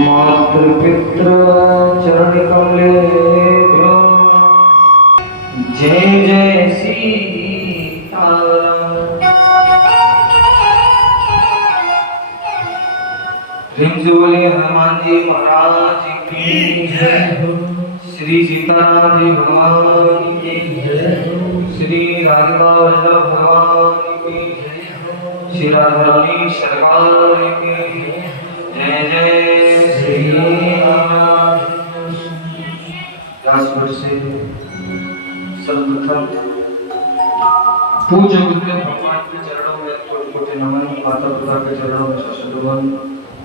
मातृपित्र चरण कमलेभ्यो जय जय सीता। बोले हनुमान जी महाराज की जय हो। श्री सीताराम जी भगवान की जय हो। श्री राधिका वल्लभ भगवान की जय हो। श्री राधा रानी सरकार की जय जय श्री राम। से सर्वप्रथम पूज्य गुरुदेव भगवान के चरणों में कोटि नमन, माता पिता के चरणों में शत नमन।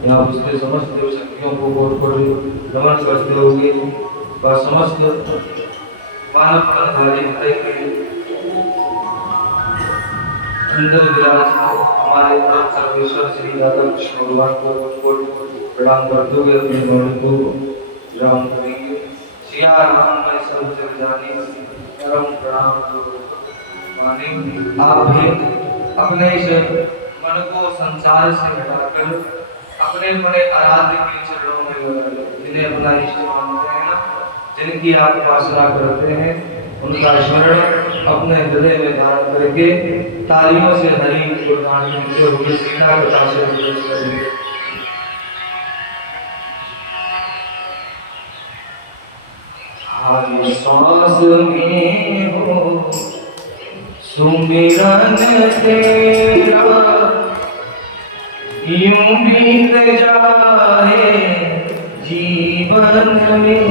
यहाँ उसके समस्त देव शक्तियों को कोटि नमन करते हुए व समस्त मानव कर्मधारी हृदय के अंदर विराज हमारे परम सर्वेश्वर श्री राधा कृष्ण भगवान को प्रणाम करते हुए अपने वाणी को राम करेंगे। सिया राम में सब जग जानी परम प्रणाम माने। आप भी अपने इस मन को संसार से हटाकर अपने बड़े आराध्य के चरणों में लगा लो। जिन्हें अपना इष्ट मानते हैं ना, जिनकी आप उपासना करते हैं, उनका स्मरण अपने हृदय में धारण करके तालियों से हरि गुणगान करते हुए सीता कथा से प्रवेश करेंगे। हर सांस में हो सुमिरन तेरा, यूं बीत जाए जीवन में।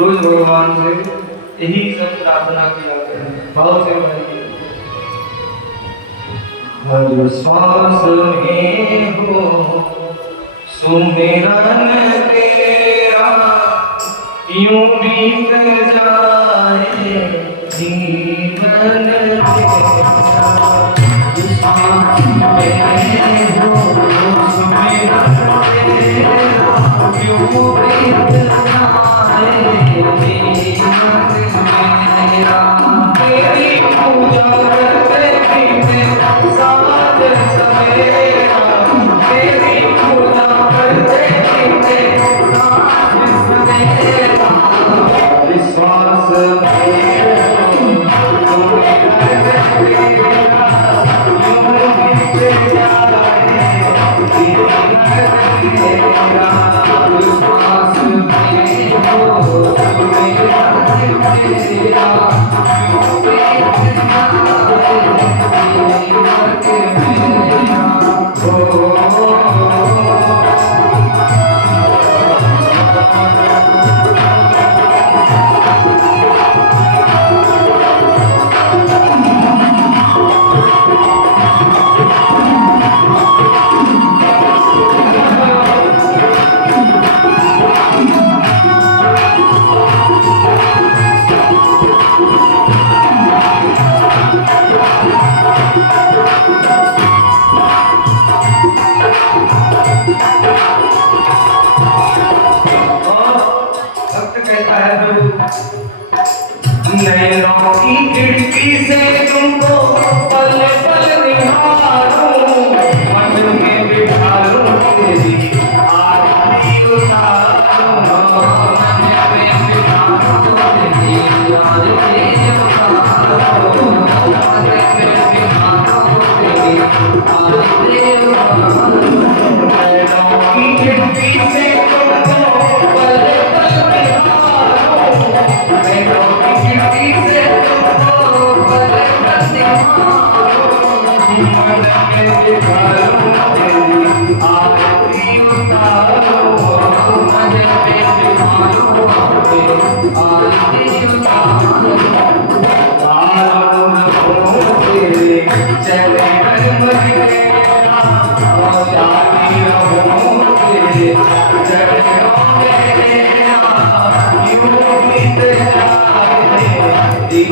रोज भगवान से यही सब प्रार्थना किया करें भाव से। हर सांस में हो सुमिरन तेरा, यूं बीत जाए जीवन तेरी पूजा करते पीते साथ सवेरा, तेरी पूजा करते पीते साथ सवेरा। विश्वास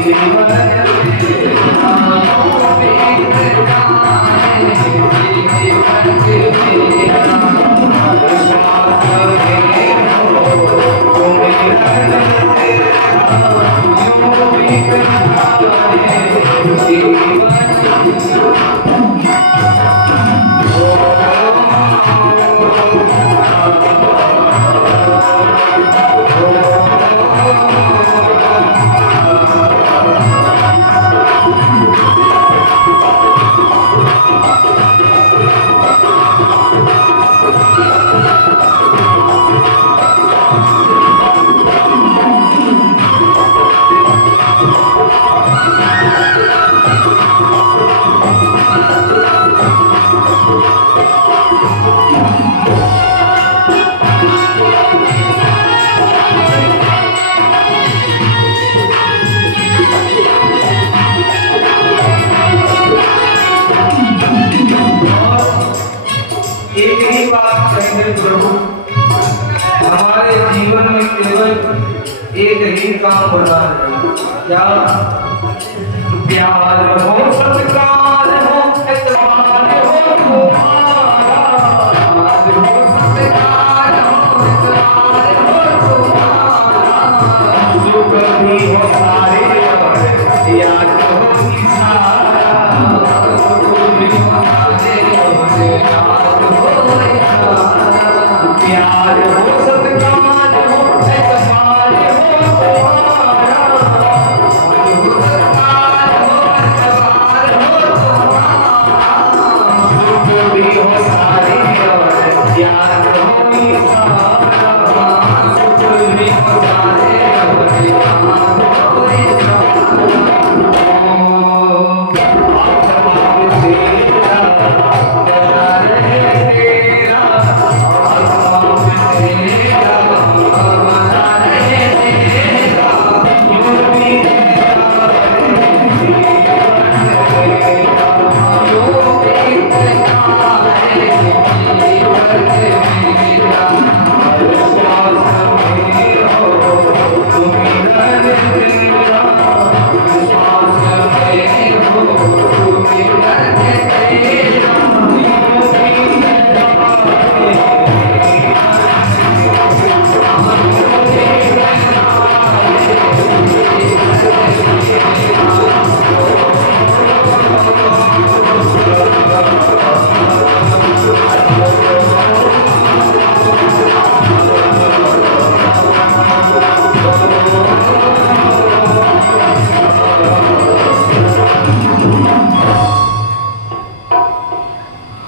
एक ही बात कहेंगे प्रभु, हमारे जीवन में केवल एक ही काम होता है, क्या? प्यार हो, सत्कार हो, इतबार हो तुम्हारा, प्यार हो, सत्कार हो, इतबार हो तुम्हारा, जो कभी हो सारे और याद हो कि सारा, जो कभी हो सारे और याद हो प्यार हो, सत्कार हो, इतबार हो तुम्हारा, जो सत्कार हो, इतबार हो तुम्हारा, जो कभी हो सारे और याद हो कि सारा, जो कभी हो सारे और याद हो कि सारा।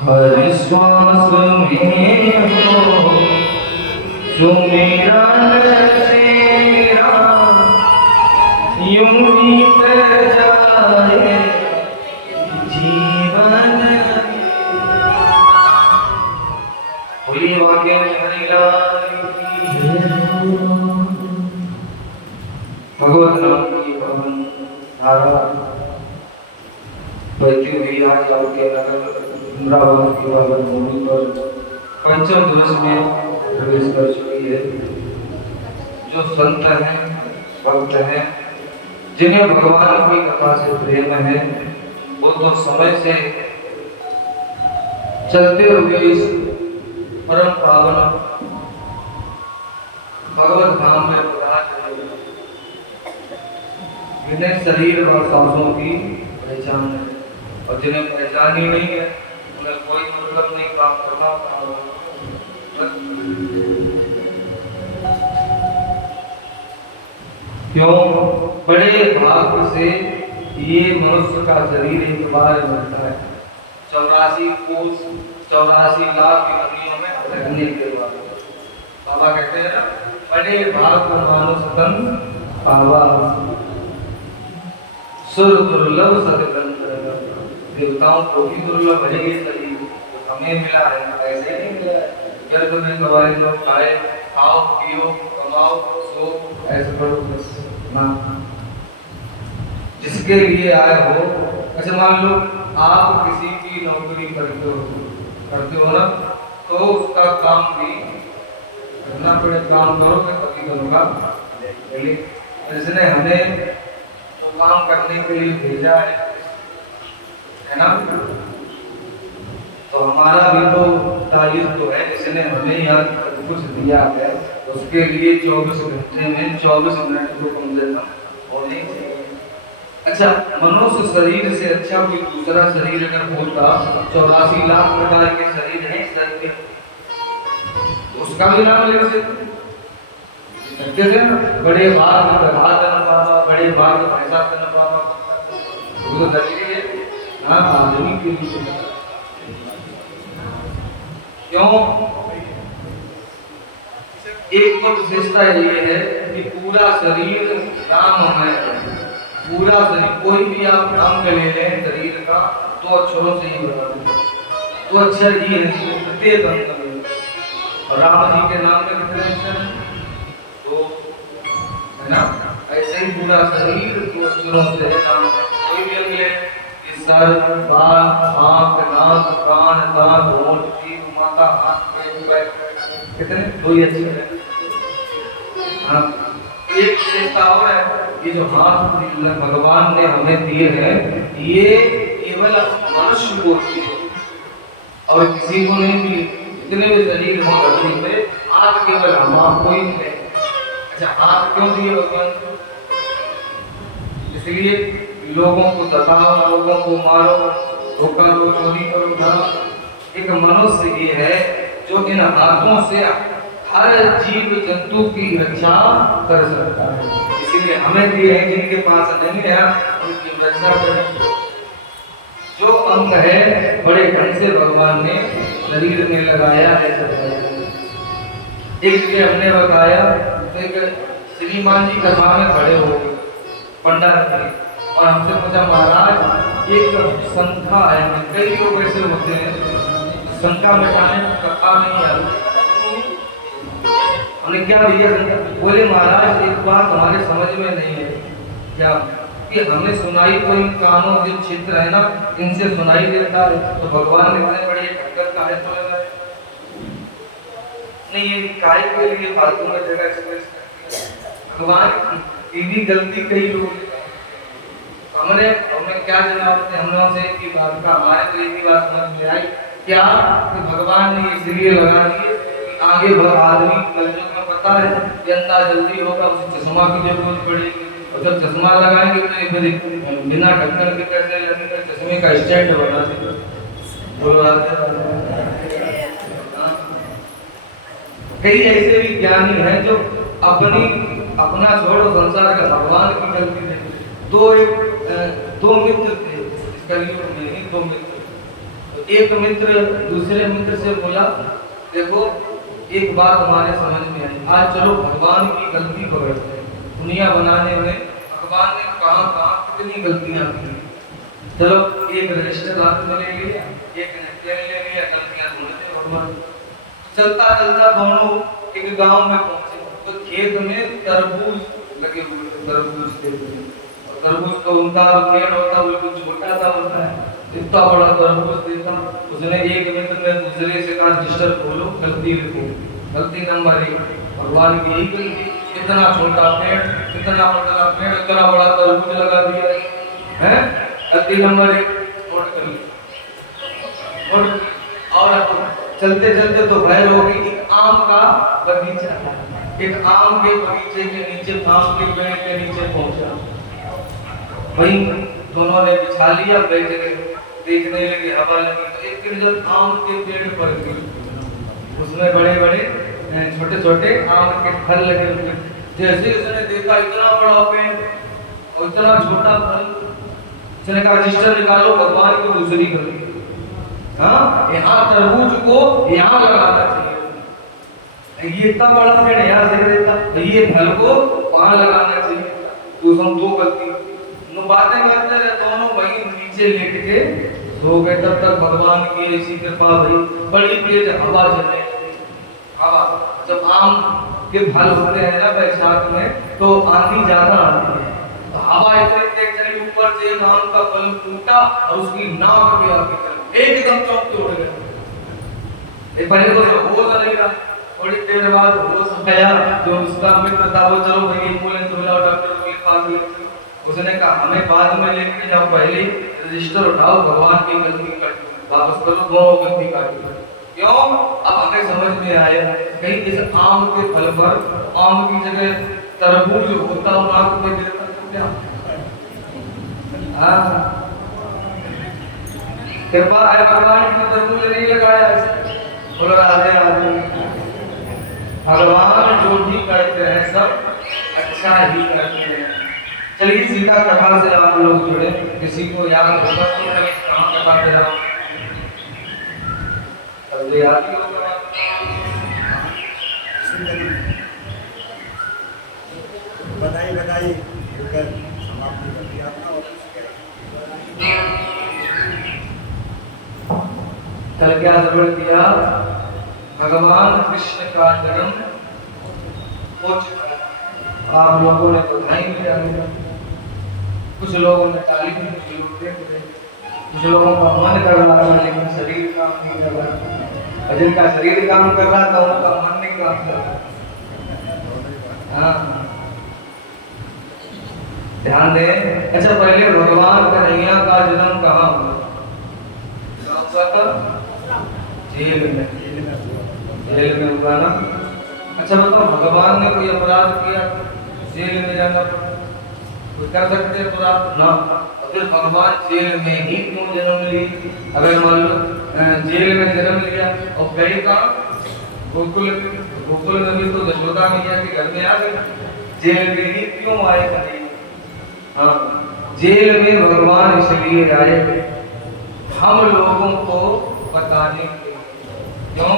हर श्वास में हो सुमिरन तेरा, यूं बीत जाए जीवन। बोलिए वाक्य भगवत नाम की पावन धारा बहती हुई आज आपके नगर अमरावती की पावन भूमि पर पंचम दिवस में प्रवेश कर चुकी है। जो संत हैं, भक्त हैं, जिन्हें भगवान की कृपा से प्रेम है, वो तो समय से चलते हुए इस परम पावन भगवत धाम में पधार रहे हैं। जिन्हें शरीर और सांसों की पहचान है, और जिन्हें पहचान ही नहीं है उन्हें कोई मतलब नहीं काम करना। क्यों? बड़े भाग्य से ये मनुष्य का शरीर एक बार मिलता है, 84 कोस 84 लाख की नदियों में रहने के बाद। बाबा कहते हैं ना, बड़े भाग्य मानुष तन पावा, सुर दुर्लभ सतगंध। देवताओं को भी दुर्लभ है ये शरीर, हमें मिला है, ऐसे नहीं मिला है। गर्भ में दवाई लो, खाए, खाओ, पियो, कमाओ, सो, ऐसे करो बस ना। जिसके लिए आए हो, अच्छा मान लो आप किसी की नौकरी करते हो ना, तो उसका काम भी करना पड़े। काम करोगे तभी करूँगा। इसने हमें काम करने के लिए भेजा है ना। तो हमारा भी तो दायित्व तो है, जिसने हमें यहाँ कुछ दिया है उसके लिए 24 घंटे में 24 मिनट को कम से कम होने चाहिए। अच्छा, मनुष्य शरीर से अच्छा कोई दूसरा शरीर अगर होता, 84 लाख प्रकार के शरीर हैं इस धरती पे, उसका भी नाम ले सकते थे ना। बड़े भाग में प्रभात करना पाता, बड़े भाग में पैसा करना पाता, वो तो धरती है ना आदमी के लिए। क्यों? एक तो विशेषता ये है कि पूरा शरीर राममय है। पूरा शरीर, कोई भी आप अंग ले लें शरीर का तो अक्षरों से ही बना दें, तो अक्षर ही है प्रत्येक अंग में। और राम जी के नाम में कितने अक्षर हैं? तो है ना, ऐसे ही पूरा शरीर तो अक्षरों से है नाम। कोई भी अंग ले, सर, बाल, आंख, नाक, कान, दांत, होंठ, जीभ, माथा, हाथ, पैर, कितने? दो ही अक्षर हैं। हाँ, एक विशेषता और है, ये जो हाथ भगवान ने हमें दिए हैं ये केवल मनुष्य को दिए और किसी को नहीं दिए। जितने भी शरीर हो धरती पे, हाथ केवल हम कोई नहीं है। अच्छा, हाथ क्यों दिए भगवान? इसलिए लोगों को दबाओ, लोगों को मारो, धोखा दो, चोरी करो ना। एक मनुष्य ये है जो इन हाथों से हर जीव जंतु की रक्षा कर सकता है। इसीलिए हमें दिए हैं, जिनके पास नहीं है उनकी रक्षा करें। जो अंग है बड़े ढंग से भगवान ने शरीर में लगाया है। एक जगह हमने बताया, एक श्रीमान जी कथा में खड़े हो पंडाल में और हमसे पूछा, महाराज एक संख्या है, कई लोग ऐसे होते हैं संख्या मिटाने कथा नहीं है। हमने क्या भैया संख्या? बोले महाराज एक बात हमारे समझ में नहीं है क्या, कि हमने सुनाई कोई कानों जो चित्र है ना इनसे सुनाई देता है, तो भगवान ने इतने बड़े ढक्कन का है तो लगा नहीं, ये काय के लिए फालतू में जगह एक्सप्रेस भगवान की भी गलती कई लोग। हमने क्या जवाब थे, हमने उनसे एक ही बात का, हमारे तो एक ही बात समझ में आई क्या, कि भगवान ने इसलिए लगा दिए कि आगे आदमी कलयुग में पता है कि अंधा जल्दी होगा, उसे चश्मा की जरूरत पड़ेगी, और जब चश्मा लगाएंगे तो बिना ढक्कन के कैसे लगेगा, चश्मे का स्टैंड बना देंगे। कई ऐसे भी ज्ञानी हैं जो अपना छोड़ो संसार का भगवान की गलती नहीं। दो मित्र थे कलयुग में, दो मित्र। एक मित्र दूसरे मित्र से बोला, देखो एक बात हमारे समझ में आई, आज चलो भगवान की गलती पकड़ते हैं। दुनिया बनाने में भगवान ने कहां कितनी गलतियां की। चलो एक रजिस्टर हाथ में ले लिया, एक पेन ले लिया, गलतियां ढूंढते भगवान। चलता चलता दोनों एक गांव में पहुंचे, तो खेत में तरबूज लगे हुए थे, तरबूज थे। तरबूज तो उनका पेड़ होता है बिल्कुल छोटा सा होता है, इतना बड़ा तरबूज देता। उसने एक मित्र ने दूसरे से कहा, रजिस्टर खोलो, गलती लिखो, गलती नंबर 1। भगवान की यही गलती, इतना छोटा पेड़, इतना पतला पेड़, इतना बड़ा तरबूज लगा दिया है। गलती नंबर 1 नोट कर ली। और चलते चलते तो भय हो गई, एक आम का बगीचा, एक आम के बगीचे के नीचे, आम के पेड़ के नीचे पहुंचा। वहीं दोनों ने बिछा लिया, बैठ गए, देखने लगे, हवा लगी। तो एक दिन जब आम के पेड़ पर गई, उसमें बड़े बड़े छोटे छोटे आम के फल लगे हुए। जैसे उसने देखा इतना बड़ा पेड़ और इतना छोटा फल, उसने कहा रजिस्टर निकालो, भगवान की दूसरी गलती। हाँ, यहाँ तरबूज को यहाँ लगाना चाहिए, ये इतना बड़ा पेड़ यहाँ से देता, ये फल को वहां लगाना चाहिए। तो हम दो गलती बातें करते रहे, दोनों वहीं नीचे लेट के सो गए। तब तक भगवान की ऐसी कृपा भई, बड़ी तेज हवा चलने लगी। हवा, जब आम के फल होते हैं ना बैसाख में, तो आंधी ज्यादा आती है, तो हवा इतनी तेज चली, ऊपर से आम का फल टूटा और उसकी नाक पे आके चला, एकदम चौंक के उड़ गया। पहले तो होश नहीं रहा, थोड़ी देर बाद होश गया। जो उसका मित्र था वो, चलो भाई एम्बुलेंस बुलाओ, डॉक्टर के पास ले। उसने कहा हमें बाद में लेके जाओ, पहले रजिस्टर उठाओ, भगवान की गलती कर वापस करो, वो गलती काटो। क्यों? अब हमें समझ में आया कहीं जैसे आम के फल पर आम की जगह तरबूज होता हो नाक में गिरता तो क्या? कृपा है भगवान की, तरबूज नहीं लगाया ऐसे। बोलो राधे राधे। भगवान जो भी करते हैं सब अच्छा ही करते हैं। चलिए सीधा कथा से आप लोग जुड़े, किसी को याद होगा तो मैं कहाँ कथा दे रहा हूँ, याद ही होगा। बताइए बताइए समाप्ति कर दिया आपने। कल क्या जरूरत किया? भगवान कृष्ण का जन्म हो चुका है। आप लोगों ने बधाई भी डाली, कुछ लोगों ने ताली भी, कुछ लोग देख रहे, कुछ लोगों का मन कर रहा था लेकिन शरीर काम नहीं कर रहा, और जिनका शरीर काम कर रहा था उनका मन नहीं काम कर रहा। हाँ ध्यान दें। अच्छा पहले भगवान कन्हैया का जन्म कहाँ हुआ? जेल में। जेल में हुआ ना। अच्छा बताओ, भगवान ने कोई अपराध किया जेल में जाना पड़ा? कोई कर सकते अपराध ना? फिर भगवान जेल में ही क्यों जन्म लिए? अगर मान लो जेल में जन्म लिया और गए कहाँ? गोकुल। गोकुल में भी तो यशोदा मैया के घर में आ गए, जेल में ही क्यों आए कन्हैया? हाँ, जेल में भगवान इसलिए आए हम लोगों को बताने के लिए। क्यों?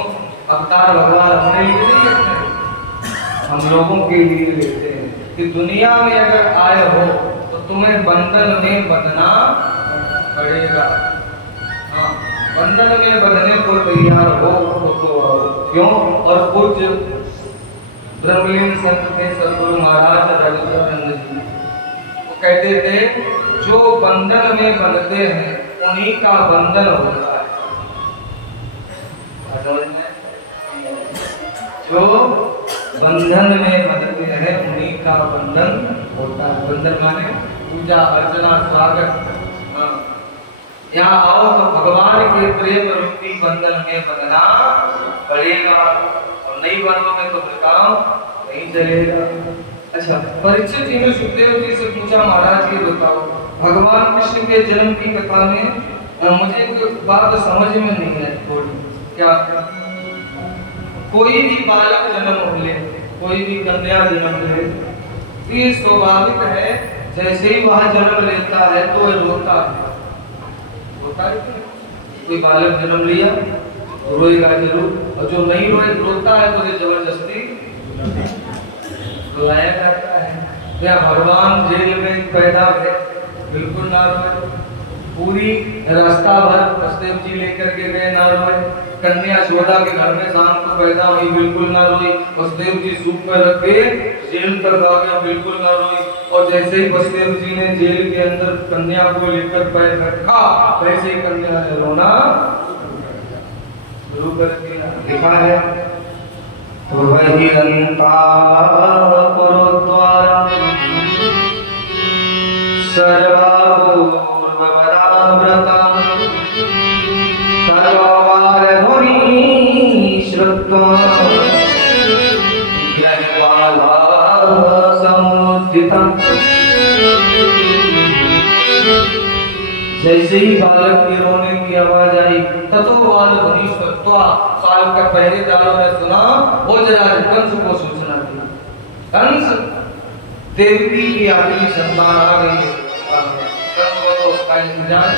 अवतार भगवान अपने लिए नहीं लेते हैं, हम लोगों के लिए लेते हैं कि दुनिया में अगर आए हो तो तुम्हें बंधन में बंधना पड़ेगा। हाँ, बंधन में बंधने को तैयार हो तो क्यों? और पूज्य ब्रह्मलीन संत थे सदगुरु महाराज रघुनाथ जी, वो कहते थे जो बंधन में बंधते हैं उन्हीं का बंधन होता है। जो बंधन में बंधते हैं उन्हीं का बंधन होता है। बंधन माने पूजा अर्चना स्वागत। यहाँ आओ तो भगवान के प्रेम रूपी बंधन में बंधना पड़ेगा, और नहीं बंधोगे तो काम नहीं चलेगा। अच्छा, परीक्षित जी ने सुखदेव जी से पूछा महाराज ये बताओ, भगवान कृष्ण के जन्म की कथा में मुझे एक बात समझ में नहीं है थोड़ी। क्या? कोई भी बालक जन्म ले, कोई भी कन्या जन्म ले, ये स्वाभाविक है जैसे ही वह जन्म लेता है तो वह रोता है। रोता है क्यों? कोई बालक जन्म लिया तो रोएगा जरूर, और जो नहीं रोता है तो ये जबरदस्ती रुलाया करता है। क्या भगवान जेल में पैदा हुए? बिल्कुल ना रोए। पूरी रास्ता भर वसुदेव जी लेकर के गए, ना रोए। कन्या यशोदा के घर में शाम को पैदा हुई, बिल्कुल ना रोई। वसुदेव जी सूप पर रख के जेल तक आ गया, बिल्कुल ना रोई। और जैसे ही वसुदेव जी ने जेल के अंदर कन्या को लेकर पैर रखा, वैसे ही कन्या ने रोना शुरू कर दिया। लिखा है तो वही जैसे ही बालक के रोने की आवाज आई ततो बाल ध्वनि सत्वा, साल का पहरेदारों ने सुना, वो जरा कंस को सूचना दी। कंस देवकी की आखिरी संतान आ गई है। कंस को तो उसका इंतजार,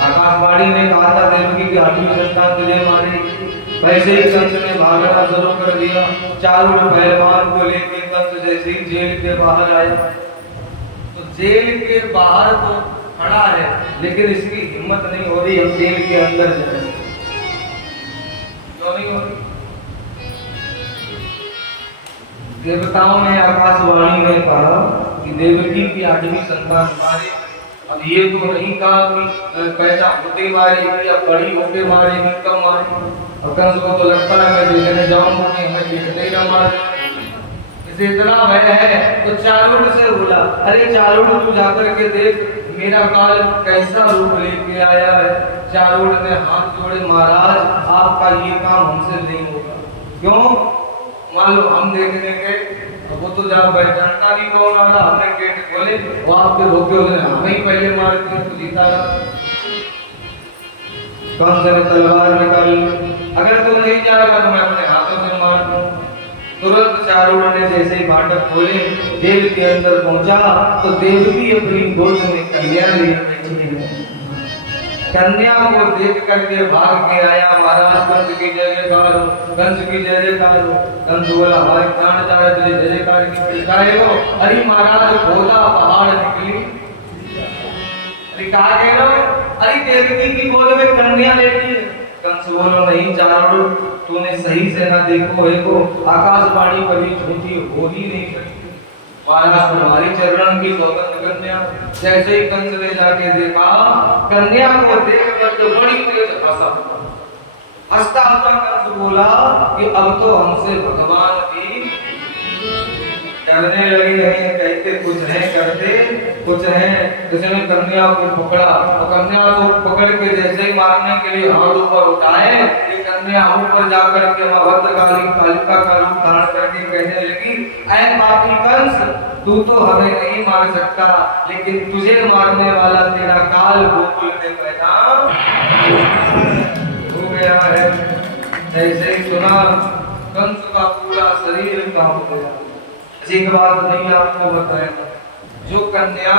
आकाशवाणी ने कहा था देवकी की आखिरी संतान तुझे मारेगी। वैसे ही कंस ने भागना शुरू कर दिया। चारों पहलवान को लेकर कंस जैसे ही जेल के बाहर आया, तो जेल के बाहर तो खड़ा है लेकिन इसकी हिम्मत नहीं हो रही हम जेल के अंदर जाए। क्यों नहीं हो रही? देवताओं ने आकाशवाणी में कहा कि देवकी की आठवीं संतान मारे। अब ये तो नहीं कहा कि पैदा होते मारेगी या बड़ी होते मारेगी, कब मारेगी। और कंस को तो लगता है मैं देखने जाऊंगा कि हमें देखते ही ना मारे, इसे इतना भय है तो चारुण से बोला, अरे चारुण तू जाकर के देख मेरा काल कैसा रूप लेके आया है। चारुण ने हाथ जोड़े, महाराज आपका ये काम हमसे नहीं होगा। क्यों? मान लो हम देखने के वो तो जहाँ बैठता नहीं कौन आ रहा, हमने गेट खोले वो आपके रोके होने हमें ही पहले मार दिया तो जीता रहा। कौन से तलवार निकाल, अगर तू नहीं जाएगा तो मैं अपने हाथों से मार दूंगा। तुरंत चारुण ने जैसे ही फाटक खोले, देव के अंदर पहुंचा तो देव भी अपनी गोद में कन्या लिए बैठी है। कन्या को देख करके भाग के आया, महाराज कंस की जय जयकार हो, कंस की जय जयकार हो। कंस बोला हमारे प्राण जा रहे तुझे जय जयकार की गाए हो। अरे महाराज घोड़ा पहाड़ निकली, अरे कहा कह रहे हो? अरे देवकी की गोद में कन्या लेटी है। कंस बोलो नहीं चारुण तूने सही से ना देखो है को आकाशवाणी कभी झूठी हो ही नहीं सकती। महाराज तुम्हारी चरणों की सौगंध कन्या। जैसे ही कंस ने जाके देखा कन्या को देख कर तो बड़ी तेज हंसा। हंसता हंसता कंस बोला कि अब तो हमसे भगवान की डरने लगे हैं, कहते कुछ है करते कुछ है। जिसने कन्या को पकड़ा और कन्या को पकड़ के जैसे ही मारने के लिए हाथ ऊपर उठाए, ये कन्या ऊपर जाकर के भद्रकाली कालिका का रूप धारण करके कहने लगी, ऐ पापी कंस तू तो हमें नहीं मार सकता, लेकिन तुझे मारने वाला तेरा काल गोकुल में पैदा हो गया है। ऐसे ही सुना कंस का पूरा शरीर कांप गया। एक बात नहीं आपको बताया, जो कन्या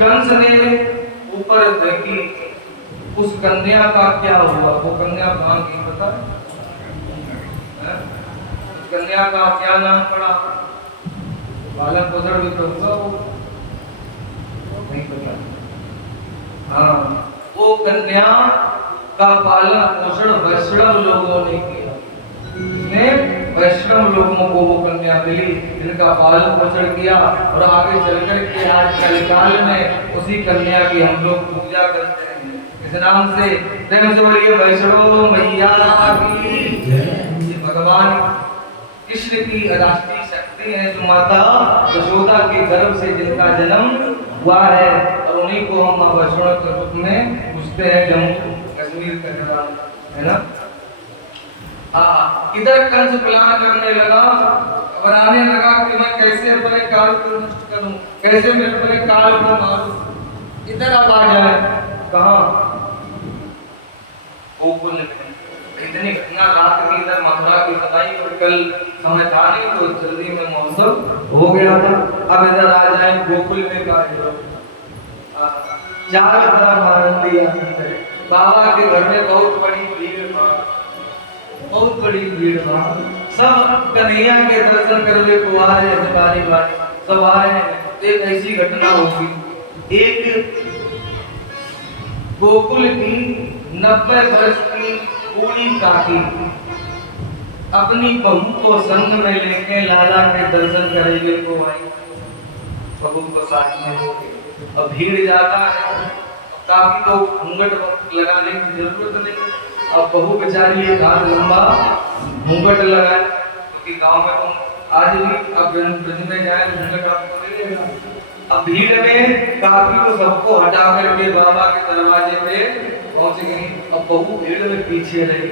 कंस ने ऊपर देखी उस कन्या का क्या हुआ, वो कन्या कहाँ की पता है? कन्या का क्या नाम पड़ा? पालन पोषण भी तो हुआ वो नहीं पता। हाँ, वो कन्या का पालन पोषण वैष्णव लोगों ने किया। वैष्णव लोगों को वो कन्या मिली, जिनका पालन पोषण किया और आगे चलकर के आज कलिकाल में उसी कन्या की हम लोग पूजा करते हैं। इस नाम से वैष्णव मैया की ये भगवान कृष्ण की राष्ट्रीय शक्ति है, जो माता यशोदा के गर्भ से जिनका जन्म हुआ है और उन्हीं को हम वैष्णव के रूप में पूजते हैं। जम्मू कश्मीर का है ना। इधर कंस प्लान करने लगा, बनाने लगा कि मैं कैसे अपने काल को नष्ट करूं, कैसे मैं अपने काल को मारूं। इधर अब आ जाए कहां? गोकुल में। इतनी घटना रात की इधर मथुरा की बताई और कल समय था नहीं तो जल्दी में मौसम हो गया था। अब इधर आ जाए गोकुल में का चार तरफ आनंदी है। बाबा के घर में बहुत बड़ी भीड़ था, बहुत बड़ी भीड़ था। सब कन्हैया के दर्शन करने को आ रहे हैं, बारी बारी सब आ रहे हैं। एक ऐसी घटना होगी, एक गोकुल की 90 वर्ष की बूढ़ी काकी अपनी बहू को संग में लेके लाला के दर्शन करेंगे को आई। बहू को साथ में होके अब भीड़ जाता है, काकी को घूंघट लगाने की जरूरत नहीं। अब बहू बेचारी एक हाथ लंबा घूंघट लगाए, क्योंकि गांव में तो आज भी अब ब्रज में जाए घूंघट आपको मिलेगा। अब भीड़ में काकी को सबको हटा करके बाबा के दरवाजे पे पहुंच गई। अब बहू भीड़ में पीछे रही।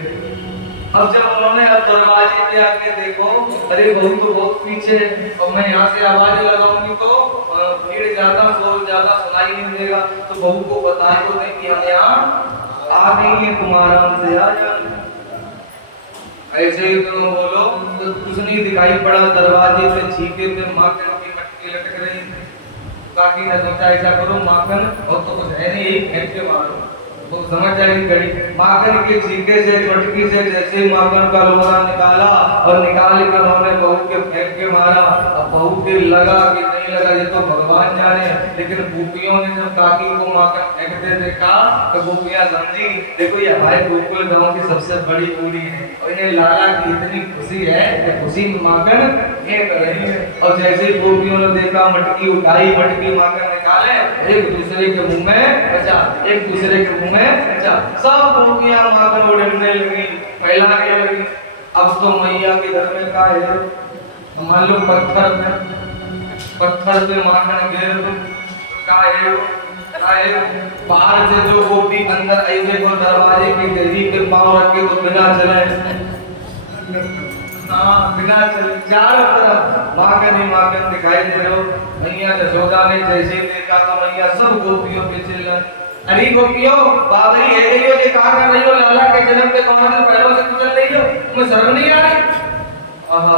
अब जब उन्होंने अब दरवाजे पे आके देखो, अरे बहू तो बहुत पीछे है और मैं यहाँ से आवाज लगाऊंगी तो भीड़ ज्यादा शोर ज्यादा सुनाई नहीं देगा, तो बहू को बता दो कि हम यहाँ आ गई है, तुम आराम से आ जाओ। ऐसे ही तुम बोलो तो कुछ नहीं दिखाई पड़ा। दरवाजे पे छीके पे माखन की मटकी लटक रही थी। काकी ने सोचा ऐसा करो माखन और तो कुछ है नहीं, एक फेंक के मारो तो समझ जाएगी घड़ी। माखन के छीके से मटकी से जैसे ही माखन का लोरा निकाला और निकाल कर उन्होंने बहू के फेंक के मारा। अब बहू के लगा कि नहीं लगा ये तो भगवान जाने, लेकिन गोपियों ने जब काकी को माखन फेंकते देखा तो गोपियां समझी देखो ये हमारे गोकुल गांव की सबसे बड़ी बूढ़ी है और इन्हें लाला की इतनी खुशी है कि खुशी में माखन फेंक रही है। और जैसे ही गोपियों ने देखा मटकी उठाई, मटकी माखन निकाले, एक दूसरे के मुंह में बचा, एक दूसरे के मुंह में बचा, सब गोपियां माखन उड़ने लगी, फैलाने लगी। अब तो मैया के घर में का है मान लो पत्थर पे माखन गिर काहे बाहर से जो गोपी अंदर आई हुई को दरवाजे की गली पे पांव रखे तो बिना चले हाँ बिना चले चारों तरफ माखन दिखाई दे रहे हो। मैया जसोदा ने जैसे देखा तो मैया सब गोपियों पे चिल्ला, अरे गोपियों बाबरी है गई हो, ये कहा कर रही हो, लाला के जन्म के 5 दिन पहले से गुजर रही हो, तुम्हें शर्म नहीं आ रही?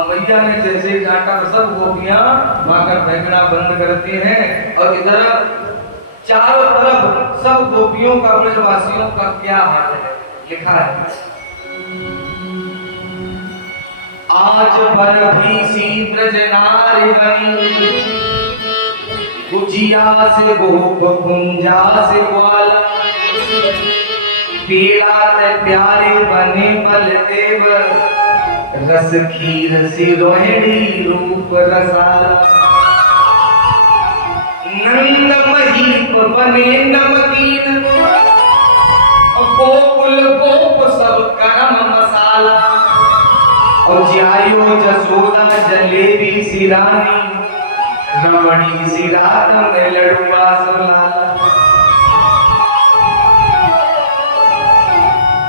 मैया ने जैसे ही डांटा तो सब गोपियां माखन फेंकना बंद करती हैं और इधर चारों तरफ सब गोपियों का ब्रजवासियों का क्या हाल है लिखा है। आज पर भी सी ब्रज नारी बनी, गुजिया से गोप कुंजा से ग्वाल, पीड़ा ते प्यारे बने बलदेव, रस खीर से रोहिणी रूप रसाला, नंद महीप बने नमकीन, गोकुल गोप सब करम मसाला, और जायो जसोदा जलेबी सी रानी, रमणी सी रात में लड़ुआ सुलाला।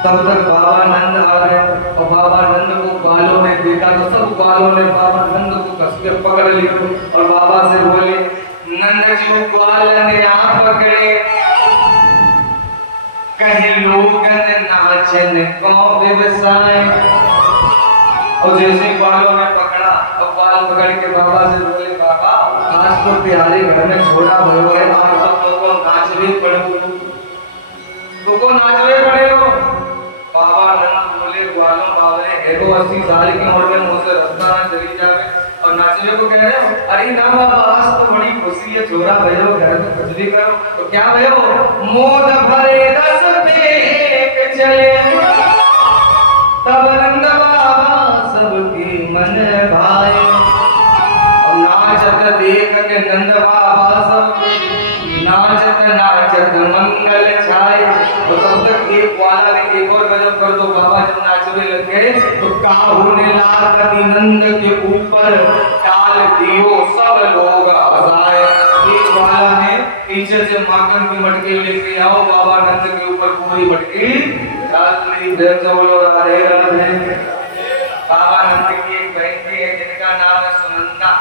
तब तक बाबा नंद आ गए और बाबा नंद को बालों ने देखा तो सब बालों ने बाबा नंद को कस के पकड़ लिया और बाबा से बोले, नंद जी ग्वाल ने आप पकड़े, कहीं लोगन नाचन को व्यवसाय। और जैसे बालों ने पकड़ा और बाल पकड़ के बाबा से बोले, बाबा आज तो प्यारे घर में छोड़ा भयो है, आज तो नाचवे पड़े हो। बाबा नंद बोले, ग्वालों बाबरे है तो 80 साल की उम्र में मुझसे रास्ता ना चली जावे और नाचवे को कह रहे हो? अरे ना बाबा आज तो बड़ी खुशी है, छोरा भयो घर में कुछ भी करो। तो क्या भयो? मोद भरे रस में चले, तब नंद बाबा सबके मन भाए, और नाचत देख के नंद बाबा सब नाचत मंगल छाए। तो तब तक एक वाला ने एक और गजब कर दो, बाबा जब नाचने लगे तो काहू ने लाल नंद के ऊपर टाल दियो सब लोग हंसाए। एक वाला ने पीछे से माखन की मटकी लेके आओ, बाबा नंद के ऊपर पूरी मटकी डाल दी। बोलो राधे राधे। बाबा नंद की एक बहन भी है जिनका नाम है सुनंदा।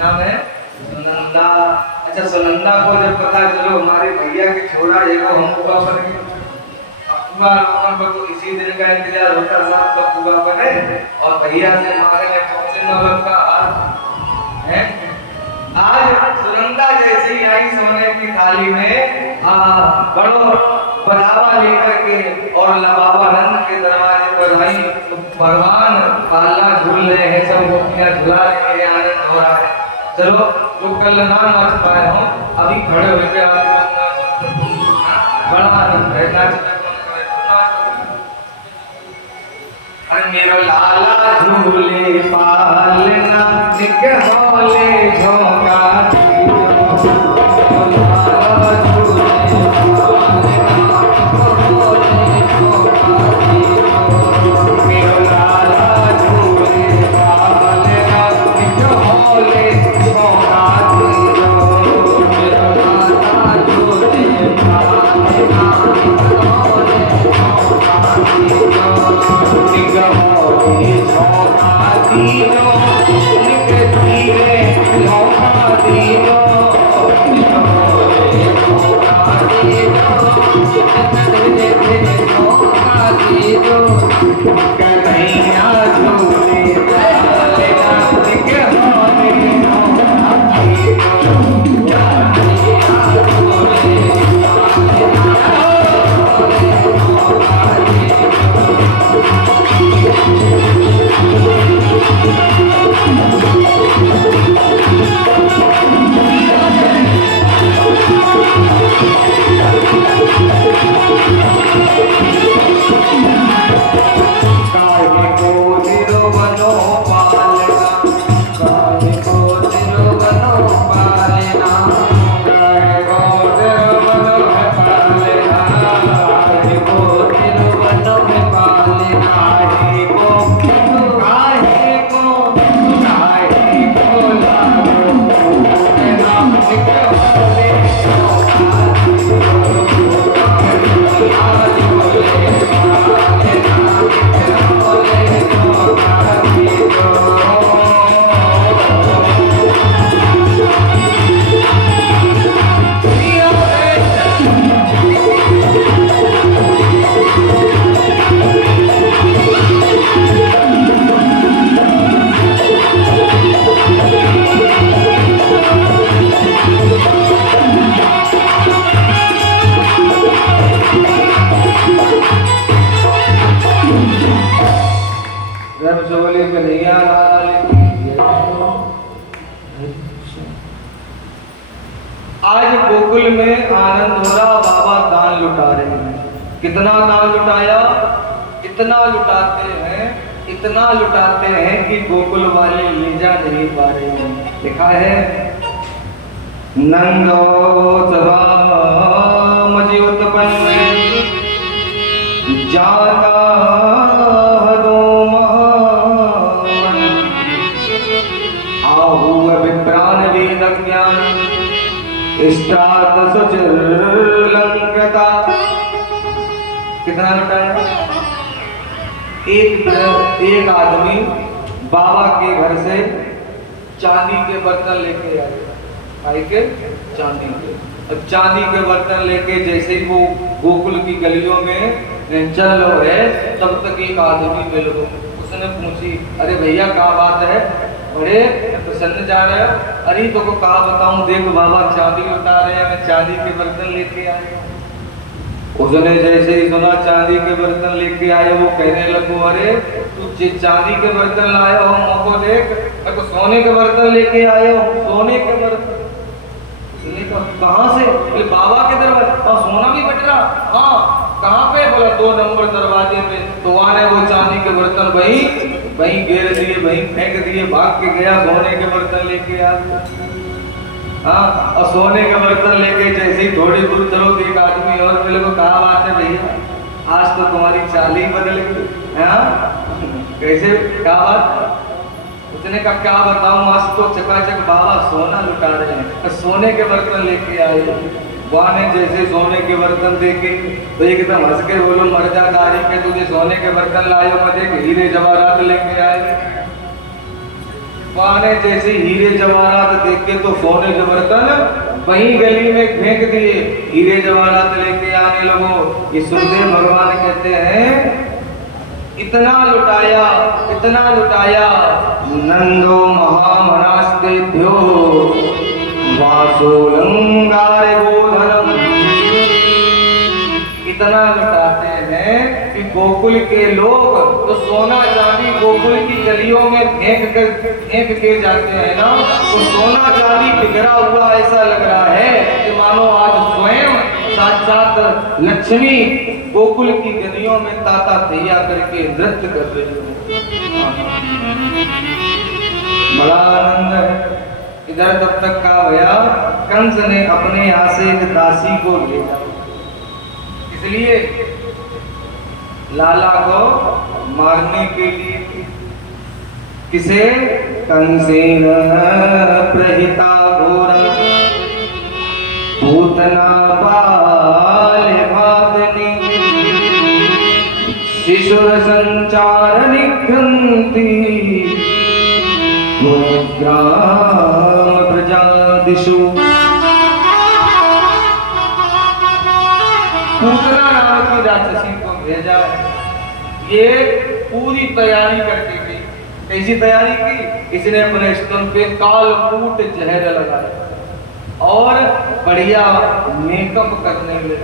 नाम है सुनंदा। अच्छा, सुनंदा को जब पता चलो हमारे भैया के छोरा एगो हम हुआ बने, पूरा लोगों को तो इसी दिन का इंतजार होता था कब हुआ बने और भैया से मांगने पहुंचे न का है। आज सुनंदा जैसे ही आई सोने की थाली में बड़ो बढ़ावा लेकर के और बाबा नंद के दरवाजे पर आई तो भगवान पालना झूल रहे हैं, सब गोपियां झुला रहे हैं, आनंद हो रहा है। चलो जो कल ना नाच पाए हो अभी खड़े होकर बड़ा आनंद है। मेरो लाला झूले पालना निकहोले झोंका Oh, प्रेम से बोले कन्हैया लाल की जय। आज गोकुल में आनंद हो रहा, बाबा दान लुटा रहे हैं। कितना दान लुटाया? इतना लुटाते हैं, इतना लुटाते हैं कि गोकुल वाले ले जा नहीं पा रहे हैं। लिखा है नंदोत्सवा मजी उत्पन्न जाता हदो महान आहूव विप्रान वेद ज्ञान इष्टार्थ सुचिर्लंकृता। कितना लुटाया? एक आदमी बाबा के घर से चांदी के बर्तन लेके आया, खाई के चांदी के। अब चांदी के बर्तन लेके जैसे ही वो गोकुल की गलियों में चल रहे है, तब तक एक आदमी मिल गया। उसने पूछी, अरे भैया क्या बात है, बड़े प्रसन्न जा रहे हो? अरे तो को कहा बताऊं, देख बाबा चांदी उठा रहे हैं, मैं चांदी के बर्तन लेके आया। उसने जैसे ही सुना चांदी के बर्तन लेके आए, वो कहने लगो, अरे तू चांदी के बर्तन लाया हो, मौको देख, मैं तो सोने के बर्तन लेके आया हूँ, सोने के बर्तन। कहाँ से? बोले बाबा के दरबार। हाँ सोना भी बट रहा? हाँ कहाँ पे? बोला 2 नंबर दरवाजे पे। तो वहाँ ने वो चांदी के बर्तन वहीं गिर दिए, वहीं फेंक दिए, भाग के गया, सोने के बर्तन लेके आ। हाँ, और सोने के बर्तन लेके जैसे ही थोड़ी दूर चलो तो एक आदमी और मिले को, कहा बात है भैया, आज तो तुम्हारी चाल ही बदल गई। हाँ कैसे, क्या बात? उसने कहा क्या बताऊं, आज तो चकाचक बाबा सोना लुटा रहे हैं, सोने के बर्तन लेके आए। वहाँ ने जैसे सोने के बर्तन देखे तो एकदम हंस के बोलो, मर जा गाड़ी के, तुझे सोने के बर्तन लाए, मैं देख हीरे जवाहरात लेके आए। वहाँ ने जैसे हीरे जवाहरात देखे तो सोने के बर्तन वहीं गली में फेंक दिए, हीरे जवाहरात लेके आने लगो। ये सुखदेव भगवान कहते हैं इतना लुटाया, इतना लुटाया, नंदो महामनास्तेभ्यो वासोलंगार गोधनम। इतना लुटाते हैं कि गोकुल के लोग तो सोना चांदी गोकुल की गलियों में फेंक के जाते हैं ना, तो सोना चांदी बिखरा हुआ ऐसा लग रहा है कि मानो आज स्वयं साक्षात लक्ष्मी गोकुल की गलियों में ताता तैया करके नृत्य कर रही है। बड़ा आनंद है। इधर तब तक का भया, कंस ने अपने यहाँ से एक दासी को लिया, इसलिए लाला को मारने के लिए। किसे? कंसेन प्रहिता घोरा पूतना बाल भागनी शिशुर संचार निघ्रंती ग्राम प्रजादिषु। पूतना नाम की राक्षसी को भेजा। ये पूरी तैयारी करके गई। कैसी तैयारी की? इसने अपने स्तन पे कालकूट जहर लगाया और बढ़िया मेकअप करने लगी,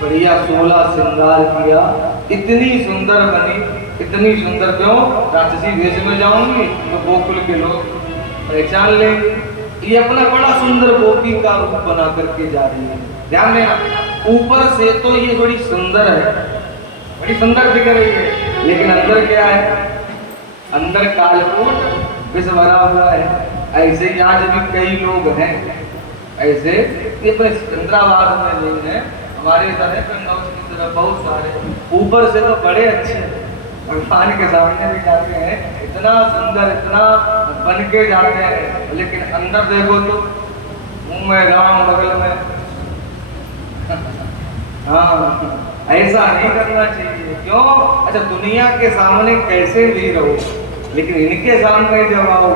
बढ़िया 16 श्रृंगार किया। इतनी सुंदर बनी, इतनी सुंदर। क्यों? राक्षसी वेश में जाऊंगी तो गोकुल के लोग पहचान लेंगे। ये अपना बड़ा सुंदर गोपी का रूप बना करके जा रही है। ध्यान देना, ऊपर से तो ये बड़ी सुंदर है, बड़ी सुंदर दिख रही है, लेकिन अंदर क्या है? अंदर कालकूट विष भरा हुआ है। ऐसे ही आज भी कई लोग हैं ऐसे, ये अपने सिकंदराबाद में लोग हैं, हमारे इधर है कन्नौज की तरफ बहुत सारे। ऊपर से तो बड़े अच्छे भगवान के सामने भी जाते हैं, इतना सुंदर, इतना बन के जाते हैं, लेकिन अंदर देखो तो मुंह में राम, बगल में हाँ, ऐसा नहीं करना चाहिए। क्यों? अच्छा, दुनिया के सामने कैसे भी रहो, लेकिन इनके सामने जब आओ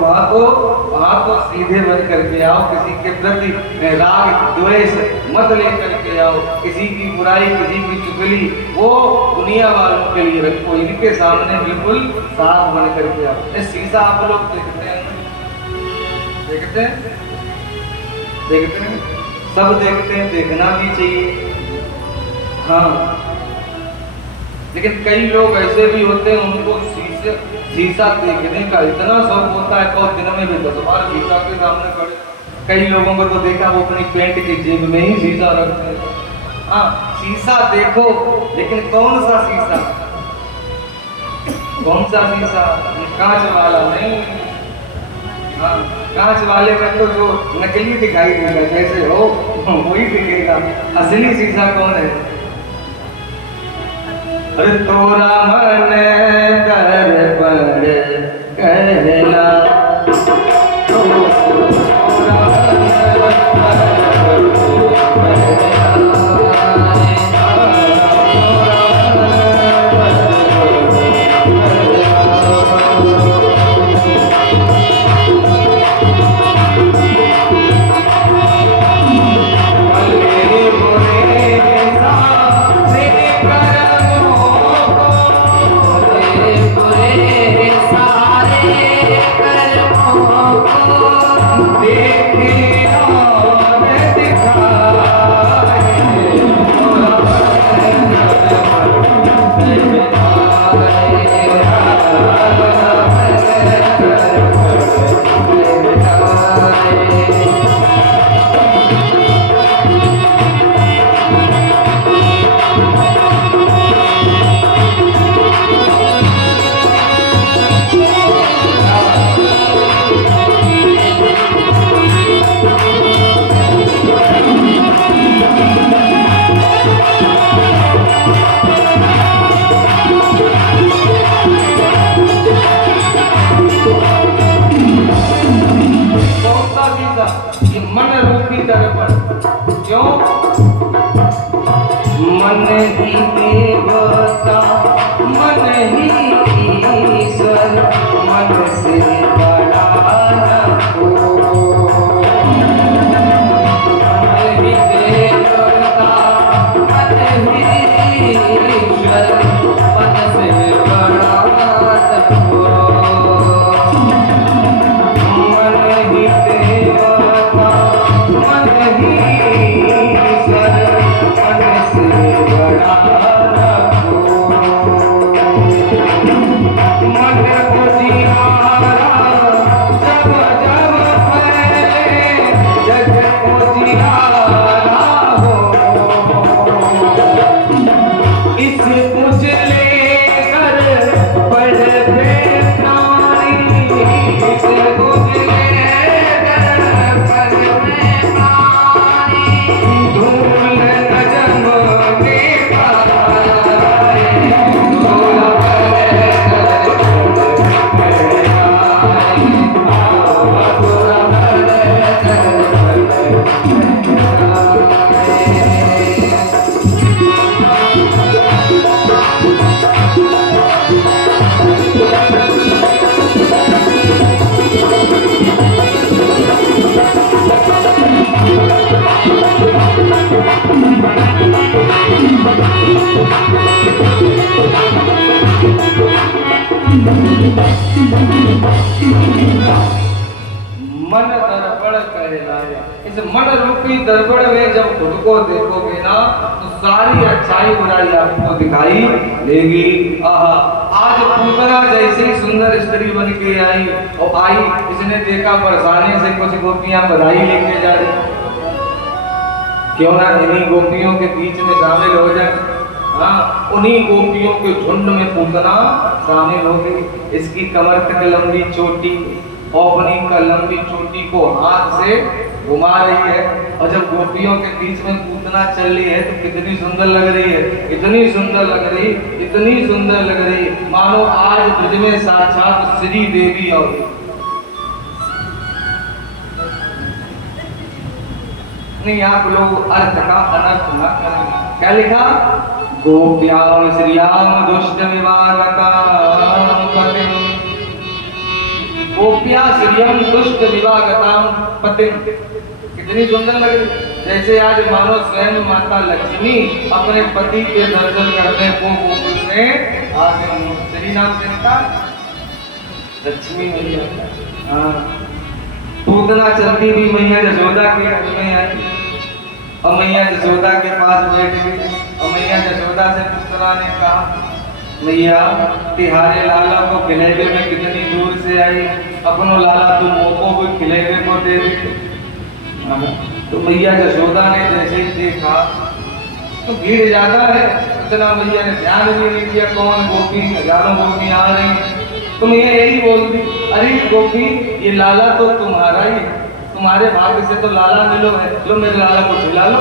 वहाँ तो सीधे बन करके आओ। किसी के प्रति राग द्वेष मत लेकर के आओ। किसी की बुराई, किसी की चुगली वो दुनिया वालों के लिए रखो। इनके सामने बिल्कुल साफ बन करके आओ। शीशा आप लोग देखते हैं, देखते हैं, देखते हैं, सब देखते हैं, देखना भी चाहिए। हाँ, लेकिन कई लोग ऐसे भी होते हैं, उनको शीशा शीशा देखने का इतना शौक होता है, और दिन में भी 10 बार शीशा के सामने खड़े। कई लोगों को तो देखा वो अपनी पैंट की जेब में ही शीशा रखते हैं। हाँ, शीशा देखो, लेकिन कौन सा शीशा? कौन सा शीशा? कांच वाला नहीं। हाँ, कांच वाले में तो जो नकली दिखाई देगा जैसे हो वही दिखेगा, असली शीशा कौन है? अरे तोरा मन दर्पण कहला, तोरा मन मन ही देवता मन ही ईश्वर, मन से बड़ा न कोई। मन ही देवता मन ही ईश्वर, मन से बड़ा न कोई। मन ही देवता मन ही ईश्वर, मन से बड़ा न कोई। मन उजियारा जब जब फैले, जग उजियारा हो। इस उजले कर बढ़ते प्राणी, इस उजले कर बढ़ते प्राणी। धूल न जमने पाए, धूल मन दर्पण कहलाए। इस मन रूपी दर्पण में जब खुद को देखोगे ना, तो सारी अच्छाई बुराई आपको दिखाई देगी। आहा, आज पूतना जैसी सुंदर स्त्री बन के आई, और आई इसने देखा बरसाने से कुछ गोपियां बधाई लेके जा रही। क्यों ना इन्हीं गोपियों के बीच में शामिल हो जाए। हाँ, उन्हीं गोपियों के झुंड में पूतना शामिल हो गई। इसकी कमर तक लंबी चोटी, और अपनी लंबी चोटी को हाथ से घुमा रही है, और जब गोपियों के बीच में पूतना चल रही है तो कितनी सुंदर लग रही है। इतनी सुंदर लग रही, इतनी सुंदर लग रही, मानो आज ब्रज में साक्षात श्री देवी और नहीं। आप लोग अर्थ का अनर्थ न करें। क्या लिखा? गोप्याम श्रियाम दुष्ट विवाहकाम पतिम, गोप्या श्रियम दुष्ट विवाहकाम पतिम। कितनी सुंदर लग रही, जैसे आज मानो स्वयं माता लक्ष्मी अपने पति के दर्शन करने को गोकुल में आगे। श्री नाम देता लक्ष्मी मैया। हाँ, पूतना चलती हुई मैया यशोदा के घर में आई, और मैया यशोदा के पास बैठ गई, और मैया यशोदा से पूतना ने कहा मैया तिहारे लाला को खिलेवे में कितनी दूर से आई, अपनो लाला तुम मोको को खिलेवे को दे दी। तो मैया यशोदा ने जैसे ही देखा तो भीड़ ज्यादा है, इतना मैया ने ध्यान भी नहीं दिया, कौन गोपी, हजारों गोपी आ रही। तो मैया यही बोल दी, अरे गोपी ये लाला तो तुम्हारा ही है, तुम्हारे भाग्य से तो लाला मिलो है, लो मेरे लाला को खिला लो।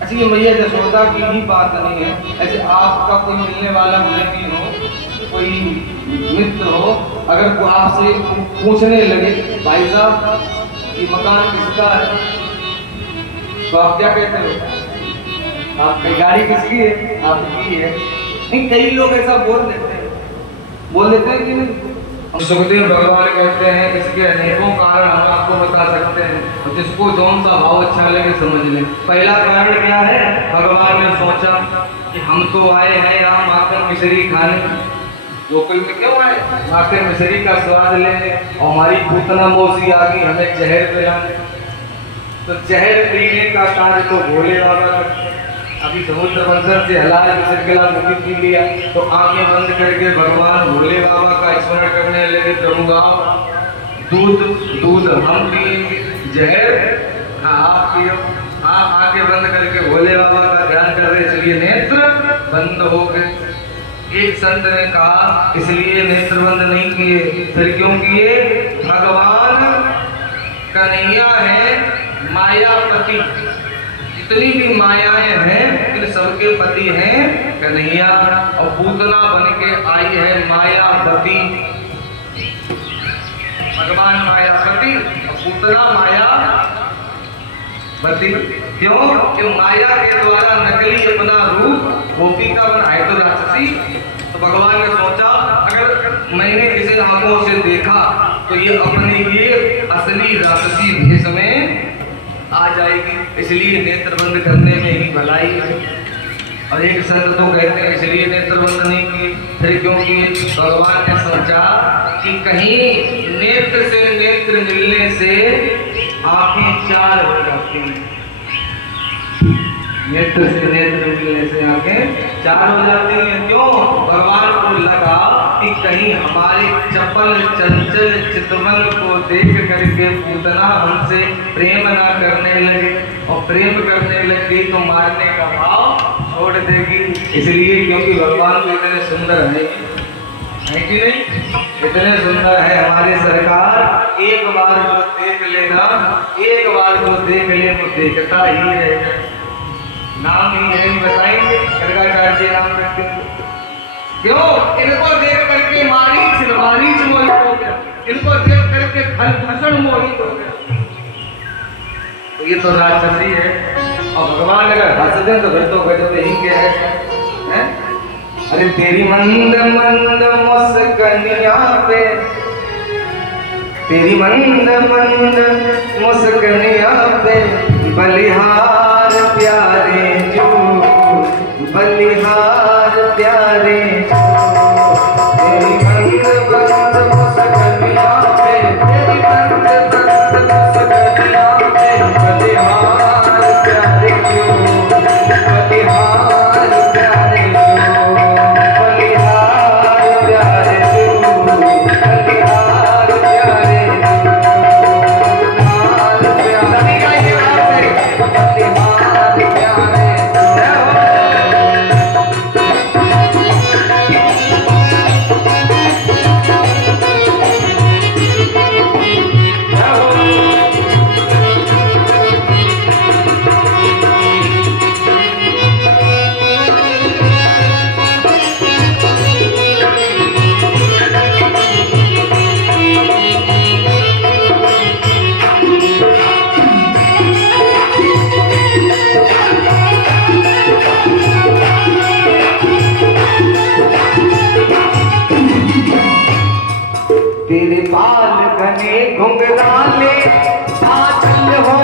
अच्छा ये मैया यशोदा की ही बात नहीं है, ऐसे आपका कोई मिलने वाला नहीं हो, कोई मित्र हो, अगर वो आपसे पूछने लगे भाई साहब ये मकान किसका है, तो आप क्या कहते हो? आपकी गाड़ी किसकी है? आपकी है। नहीं कई लोग ऐसा बोल देते हैं कि नहीं। सुखदेव भगवान कहते हैं इसके अनेकों कारण हम आपको बता सकते हैं, और जिसको कौन सा भाव अच्छा लगे समझ लें। पहला कारण क्या है? भगवान ने सोचा कि हम तो आए हैं यहाँ माखन मिश्री खाने, गोकुल में क्यों आए? माखन मिश्री का स्वाद लेने, और हमारी पूतना मौसी आ गई हमें जहर पिलाने। तो जहर पीने का कार्य तो भोले बाबा करते हैं। अभी समुद्र मंथन से हलाया गिला मुक्ति पी लिया, तो आंखें बंद करके भगवान भोले बाबा का स्मरण करने लगे, प्रभु आप दूध हम पिएंगे, जहर आप पियो। आप आंखें बंद करके भोले बाबा का ध्यान कर रहे, इसलिए नेत्र बंद हो गए। एक संत ने कहा इसलिए नेत्र बंद नहीं किए, फिर क्यों किए? भगवान कन्हैया है मायापति, जितनी भी मायाएं हैं इन सबके पति हैं कन्हैया, और पूतना बन के आई है मायापति। भगवान मायापति और पूतना मायापति। क्यों माया के द्वारा नकली अपना रूप गोपी का बनाए तो राक्षसी। तो भगवान ने सोचा अगर मैंने इसे आंखों से देखा तो ये अपने लिए असली राक्षसी भेष में आ जाएगी, इसलिए नेत्र बंद करने में ही भलाई है। और एक संत तो कहते हैं इसलिए नेत्र बंद नहीं किए, फिर क्योंकि भगवान ने सोचा कि कहीं नेत्र से नेत्र मिलने से आंखें चार हो जाती हैं, नेत्र से नेत्र मिलने से आंखें चार हो जाती हैं। क्यों? भगवान को लगा कि कहीं हमारे चपल चंचल चितवन को देख करके पूतना हमसे प्रेम ना करने लगे, और प्रेम करने लगी तो मारने का भाव छोड़ देगी। इसलिए क्योंकि भगवान तो इतने सुंदर है कि नहीं, इतने सुंदर है हमारे सरकार, एक बार जो देख लेना, एक बार जो देख ले तो देखता ही रहेगा। नाम ही है बताएंगे, गर्गाचार्य जी नाम रखते हैं। क्यों? इनको देख करके मारीच मोहित हो गया, इनको देख करके खलभूषण मोहित हो गया। तो ये तो राक्षसी है, और भगवान अगर हंस दे तो फिर तो गजब ही क्या है? अरे तेरी मंद मंद मुस्कनिया पे, तेरी मंद मंद मुस्कनिया पे बलिहार प्यारे जो, बलिहार प्यारे जो, तेरी मंद मंद मुस्कनिया पे, तेरी मंद मंद मुस्कनिया पे बलिहार प्यारे जो, बलिहार प्यारे जो, बलिहार प्यारे जो, बलिहार प्यारे तेरे बाल घने घुंघराले, आंचल हो